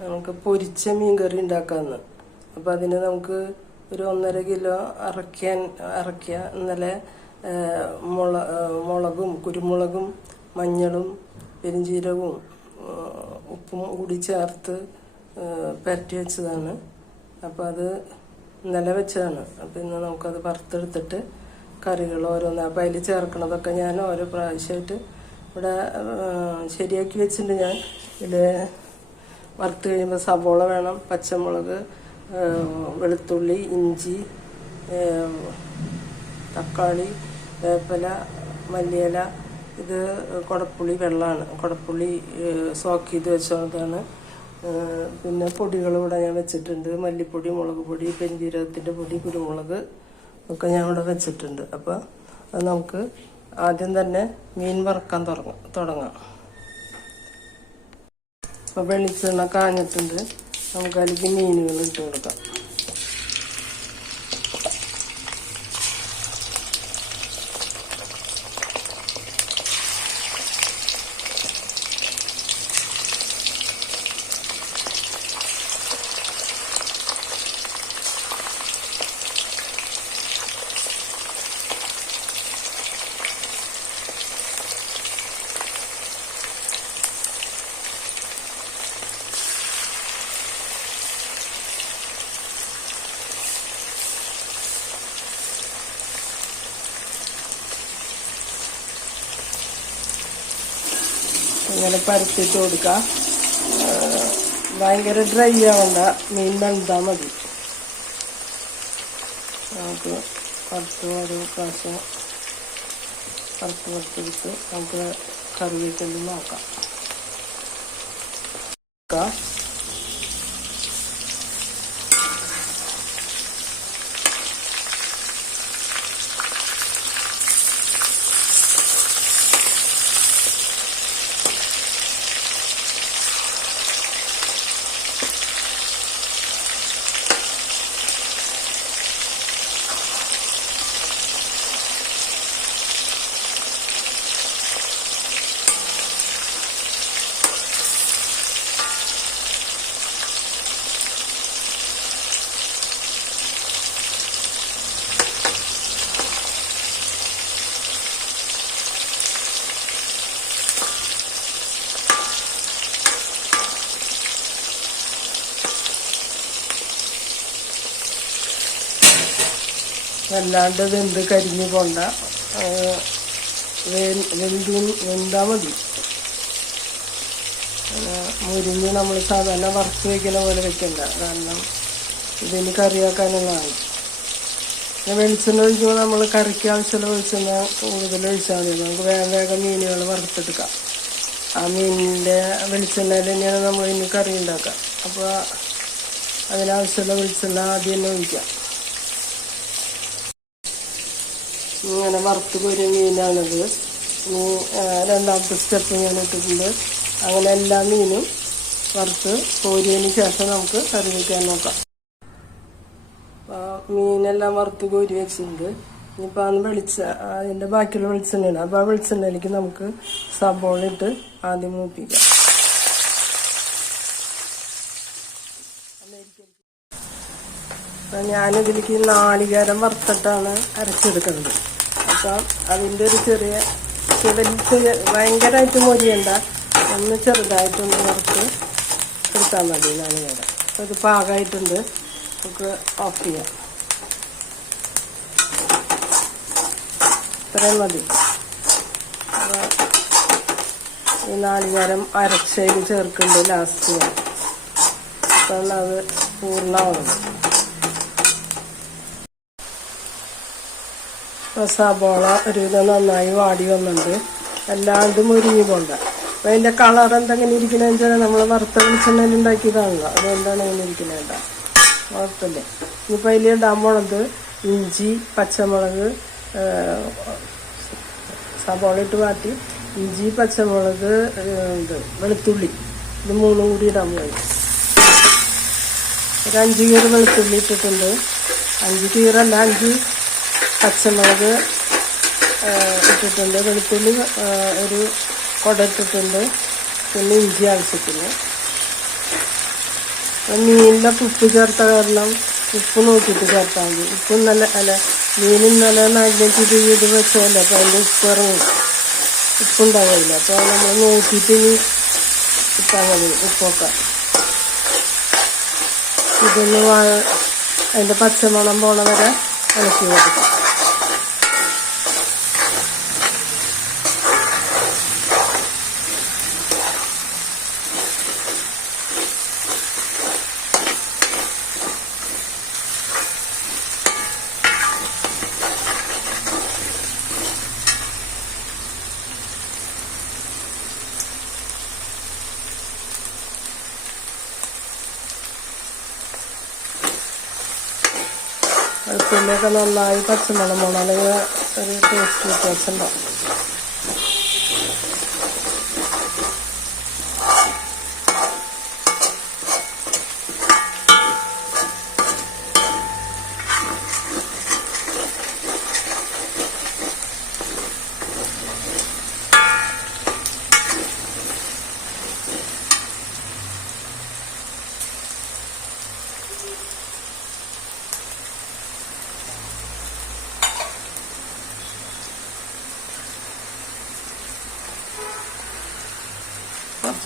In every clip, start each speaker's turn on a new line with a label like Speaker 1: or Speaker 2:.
Speaker 1: നമുക്ക് പൊരിച്ച മീൻ കറി ഉണ്ടാക്കാമെന്ന് അപ്പം അതിന് നമുക്ക് ഒരു ഒന്നര കിലോ അറക്കാൻ അറക്കുക ഇന്നലെ മുള മുളകും കുരുമുളകും മഞ്ഞളും പെരിഞ്ചീരകവും ഉപ്പും കൂടി ചേർത്ത് ആ, വെച്ചതാണ്. അപ്പോൾ അത് ഇന്നലെ വെച്ചതാണ്. അപ്പോൾ ഇന്ന് നമുക്കത് വറുത്തെടുത്തിട്ട് കറികൾ ഓരോന്ന് അപ്പോൾ അതിൽ ചേർക്കണതൊക്കെ ഞാൻ ഓരോ പ്രാവശ്യമായിട്ട് ഇവിടെ ശരിയാക്കി വെച്ചിട്ടുണ്ട് ഞാൻ. ഇതിൽ വറുത്ത് കഴിയുമ്പോൾ സവോള വേണം പച്ചമുളക് വെളുത്തുള്ളി ഇഞ്ചി തക്കാളി വേപ്പില മല്ലിയില ഇത് കുടപ്പുളി വെള്ളമാണ് കുടപ്പുളി സോക്ക് ചെയ്ത് വെച്ചതാണ്. പിന്നെ പൊടികൾ ഇവിടെ ഞാൻ വെച്ചിട്ടുണ്ട്. മല്ലിപ്പൊടി മുളക് പൊടി പെഞ്ചീരകത്തിന്റെ പൊടി കുരുമുളക് ഒക്കെ ഞാൻ ഇവിടെ വെച്ചിട്ടുണ്ട്. അപ്പോൾ അത് നമുക്ക് ആദ്യം തന്നെ മീൻ വറുക്കാൻ തുടങ്ങാം. തുടങ്ങാം. അപ്പോൾ വെളിച്ചെണ്ണ കാഞ്ഞിട്ടുണ്ട്. നമുക്ക് അതിലേക്ക് മീനുകൾ ഇട്ട് കൊടുക്കാം. ഇങ്ങനെ പരത്തിട്ട് കൊടുക്കുക. ഭയങ്കര ഡ്രൈ ആവണ്ട. മീൻ വെന്താൽ മതി. നമുക്ക് പത്ത് ഒരു പ്രാവശ്യം പത്ത് പത്തെടുത്ത് നമുക്ക് കറി വെക്കുന്നത് നോക്കാം വല്ലാണ്ട് വെന്ത് കരിഞ്ഞ് പോണ്ട. വെന്ത് വെന്താൽ മതി. മുരിഞ്ഞ് നമ്മൾ സാധാരണ വറുത്ത് വയ്ക്കുന്ന പോലെ വെക്കണ്ട. കാരണം ഇതിന് കറിയാക്കാനുള്ളതാണ്. പിന്നെ വെളിച്ചെണ്ണ ഒഴിക്കുമ്പോൾ നമ്മൾ കറിക്ക് ആവശ്യമുള്ള വെളിച്ചെണ്ണ കൂടുതൽ ഒഴിച്ചാൽ മതി. നമുക്ക് വേഗം വേഗം മീനുകൾ വറുത്തെടുക്കാം. ആ മീനിന്റെ വെളിച്ചെണ്ണയിൽ തന്നെയാണ് നമ്മൾ ഇനി കറി ഉണ്ടാക്കുക. അപ്പോൾ അതിനാവശ്യമുള്ള വെളിച്ചെണ്ണ ആദ്യം തന്നെ ഒഴിക്കാം ഇങ്ങനെ വറുത്ത് കോരിയ മീനാണിത്. ഇനി രണ്ടാമത്തെ സ്റ്റെപ്പ് ഞാൻ ഇട്ടിട്ടുണ്ട്. അങ്ങനെ എല്ലാ മീനും വറുത്ത് കോരിയതിന് ശേഷം നമുക്ക് കറി വയ്ക്കാൻ നോക്കാം. മീനെല്ലാം വറുത്ത് കോരി വെച്ചിട്ടുണ്ട്. ഇനിയിപ്പോൾ അന്ന് വെളിച്ച അതിന്റെ ബാക്കിയുള്ള വെളിച്ചെണ്ണയാണ്. അപ്പോൾ ആ വെളിച്ചെണ്ണയിലേക്ക് നമുക്ക് സബോള ഇട്ട് ആദ്യം മൂപ്പിക്കാം. ഞാനിതിലേക്ക് നാളികേരം വറുത്തിട്ടാണ് അരച്ചെടുക്കുന്നത്. അപ്പം അതിന്റെ ഒരു ചെറിയ ചെറിയ ഭയങ്കരമായിട്ട് മൊരിയണ്ട. ഒന്ന് ചെറുതായിട്ടൊന്ന് വറുത്ത് എടുത്താൽ മതി നാളികേരം. അപ്പോൾ ഇത് പാകമായിട്ടുണ്ട് നമുക്ക് ഓഫ് ചെയ്യാം. ഇത്രയും മതി. ഈ നാളികേരം അരച്ചതിൽ ചേർക്കുന്നുണ്ട് ലാസ്റ്റ്. അപ്പം അത് പൂർണമാവുന്നത് സബോള ഒരുവിധം നന്നായി വാടി വന്നിട്ടുണ്ട്. അല്ലാണ്ട് മുരിഞ്ഞു പോണ്ട അപ്പം അതിന്റെ കളർ എന്തെങ്ങനെ ഇരിക്കണമെന്ന് വെച്ചാൽ നമ്മൾ വറുത്ത വെളിച്ചെണ്ണയിൽ ഉണ്ടാക്കിയതാണല്ലോ അതുകൊണ്ടാണ് ഇങ്ങനെ ഇരിക്കുന്നത് കുഴപ്പമില്ല ഇനിയിപ്പോൾ അതിൽ ഇടാൻ പോണത് ഇഞ്ചി പച്ചമുളക് സബോള ഇട്ട് വാട്ടി. ഇഞ്ചി പച്ചമുളക് ഇത് വെളുത്തുള്ളി. ഇത് മൂന്നും കൂടി ഇടാൻ പോയി. ഒരു അഞ്ച് കീറ് വെളുത്തുള്ളി ഇട്ടിട്ടുണ്ട്. അഞ്ച് കീറല്ല അഞ്ച് പച്ചമുളക് ഇട്ടിട്ടുണ്ട്. വെളുത്തുള്ളി ഒരു കുട ഇട്ടിട്ടുണ്ട്. പിന്നെ ഇഞ്ചി ആവശ്യത്തിന്. മീനിലൊക്കെ ഉപ്പ് ചേർത്ത കാരണം ഉപ്പ് നോക്കിയിട്ട് ചേർത്താൽ മതി. ഉപ്പും നല്ല അല്ല മീനും നല്ല നാട്ടിലേക്ക് ചെയ്ത് വെച്ചതല്ലേ അപ്പോൾ അതിന്റെ ഉപ്പ് ഇറങ്ങും. ഉപ്പുണ്ടാവില്ല. അപ്പോൾ നമ്മൾ നോക്കിയിട്ട് ഇനി ഇട്ടാൽ മതി ഉപ്പൊക്കെ. ഇതൊന്ന് വാ അതിന്റെ പച്ചമണം പോണ വരെ ഇളക്കി കൊടുക്കാം. വെളുത്തുള്ളിയൊക്കെ നന്നായി പച്ചമണം മുളക് ഒരു ടേസ്റ്റ് വ്യത്യാസം ഉണ്ടാവും.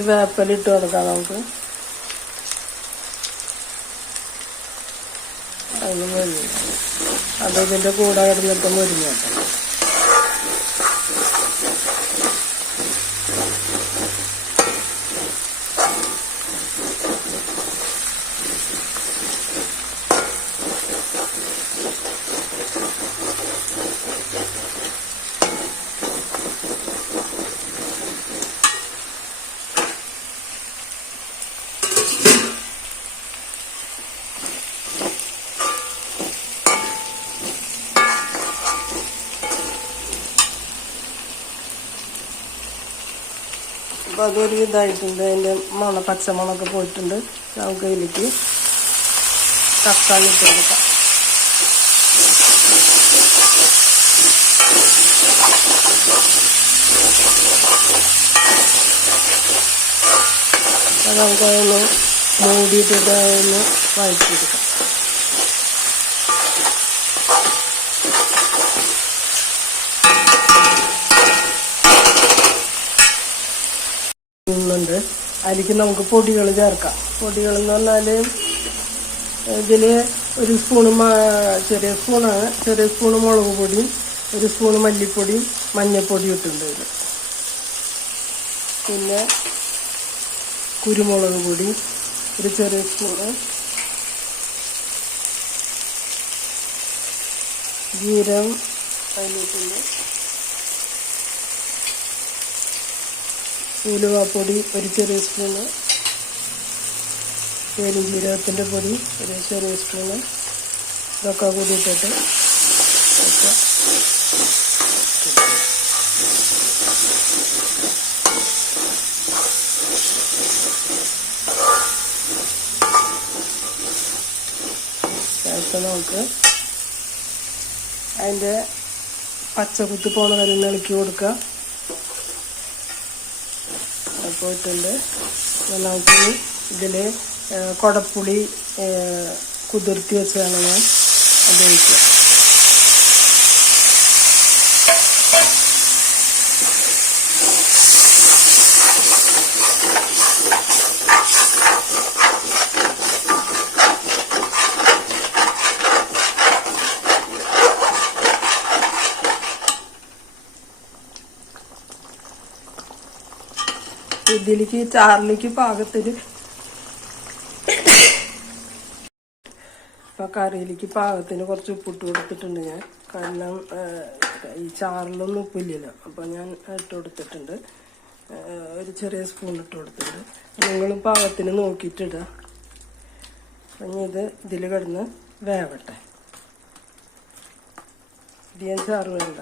Speaker 1: കുറച്ച് വേപ്പലിട്ട് കൊടുക്കാം നമുക്ക്. അത് മുരിഞ്ഞു അത് ഇതിന്റെ കൂടെ കിടന്നിട്ട് മുരിഞ്ഞോട്ടെ അപ്പോൾ അതൊരു ഇതായിട്ടുണ്ട്. അതിന്റെ മണ പച്ചമണമൊക്കെ പോയിട്ടുണ്ട്. നമുക്ക് ഇതിലേക്ക് തക്കാളി ഇട്ട് കൊടുക്കാം. നമുക്ക് അതൊന്ന് മൂടിയിട്ടിട്ട് അതൊന്ന് വഴറ്റിയെടുക്കാം. അതിലേക്ക് നമുക്ക് പൊടികൾ ചേർക്കാം. പൊടികൾ എന്ന് പറഞ്ഞാൽ ഇതിൽ ഒരു സ്പൂണ് ചെറിയ സ്പൂണാണ് ചെറിയ സ്പൂണ് മുളക് പൊടിയും ഒരു സ്പൂണ് മല്ലിപ്പൊടിയും മഞ്ഞൾപ്പൊടിയും ഇട്ടുണ്ട് ഇതിൽ പിന്നെ കുരുമുളക് പൊടി ഒരു ചെറിയ സ്പൂണ് ജീരം അതിലേക്കുണ്ട് ഉലുവാപ്പൊടി ഒരു ചെറിയ സ്പൂണ് പെരുംജീരകത്തിന്റെ പൊടി ഒരു ചെറിയ സ്പൂണ് ഇതൊക്കെ കൂടി ഇട്ടിട്ട് വെക്കാം. ശേഷം നമുക്ക് അതിന്റെ പച്ചക്കുത്തി പോണ വരെ ഇളക്കി കൊടുക്കുക പോയിട്ടുണ്ട്. നമുക്ക് ഇതിൽ കുടപ്പുളി കുതിർത്തി വെച്ചതാണ് ഞാൻ. ഒഴിക്കുക ഇതിലേക്ക് ചാറിലേക്ക് പാകത്തിന് ഇപ്പൊ കറിയിലേക്ക് പാകത്തിന് കുറച്ച് ഉപ്പിട്ട് കൊടുത്തിട്ടുണ്ട് ഞാൻ. കാരണം ഈ ചാറിലൊന്നും ഉപ്പില്ലല്ലോ. അപ്പൊ ഞാൻ ഇട്ട് കൊടുത്തിട്ടുണ്ട്. ഒരു ചെറിയ സ്പൂൺ ഇട്ട് കൊടുത്തിട്ടുണ്ട്. നിങ്ങളും പാകത്തിന് നോക്കിയിട്ടിടുക ഇനി ഇത് ഇതിൽ കിടന്ന് വേവട്ടെ. ഇതിയൻ ചാറ് വേണ്ട.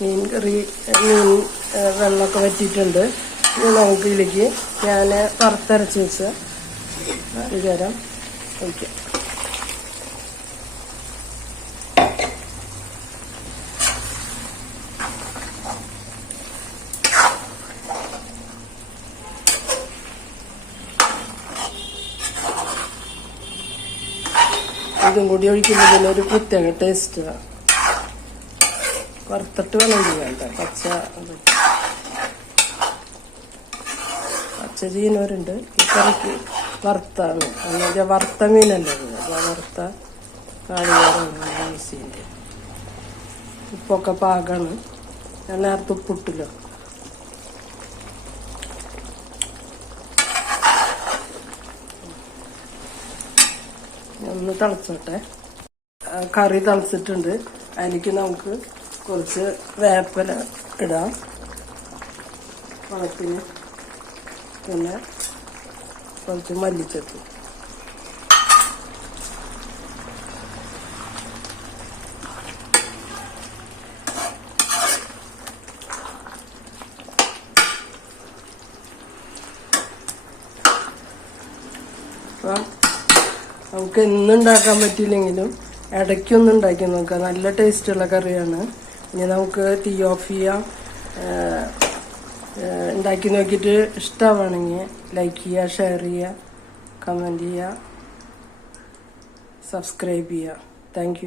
Speaker 1: മീൻ കറി മീൻ വെള്ളമൊക്കെ വറ്റിയിട്ടുണ്ട്. ഇനി നമുക്ക് ഞാൻ വറുത്തരച്ച് വെച്ച വിചാരം ഓക്കെ ഇതും കൂടി ഒഴിക്കുന്നതിന് ഒരു പ്രത്യേക ടേസ്റ്റാണ് വറുത്തിട്ട് വേണം. പച്ച ഇത്. പച്ച ചീനവരുണ്ട്. ഈ കറിക്ക് വറുത്താണ്. എന്നുവെച്ചാൽ വറുത്ത മീനല്ലേ അപ്പോൾ വറുത്ത കാളിയാറാണ് ഉപ്പൊക്കെ പാകമാണ് ഞാൻ നേരത്തെ ഉപ്പിട്ടില്ലോ. ഒന്ന് തിളച്ചോട്ടെ. കറി തിളച്ചിട്ടുണ്ട്. അതിലേക്ക് നമുക്ക് കുറച്ച് വേപ്പല ഇടാം. വളത്തിന് പിന്നെ കുറച്ച് മല്ലിച്ചെത്തി നമുക്ക് എന്നുണ്ടാക്കാൻ പറ്റിയില്ലെങ്കിലും ഇടയ്ക്കൊന്നും ഉണ്ടാക്കി നോക്കാം. നല്ല ടേസ്റ്റുള്ള കറിയാണ്. ഇനി നമുക്ക് തീ ഓഫ് ചെയ്യാം. ഉണ്ടാക്കി നോക്കിയിട്ട് ഇഷ്ടമാണെങ്കിൽ ലൈക്ക് ചെയ്യുക ഷെയർ ചെയ്യുക കമന്റ് ചെയ്യുക സബ്സ്ക്രൈബ് ചെയ്യുക. താങ്ക്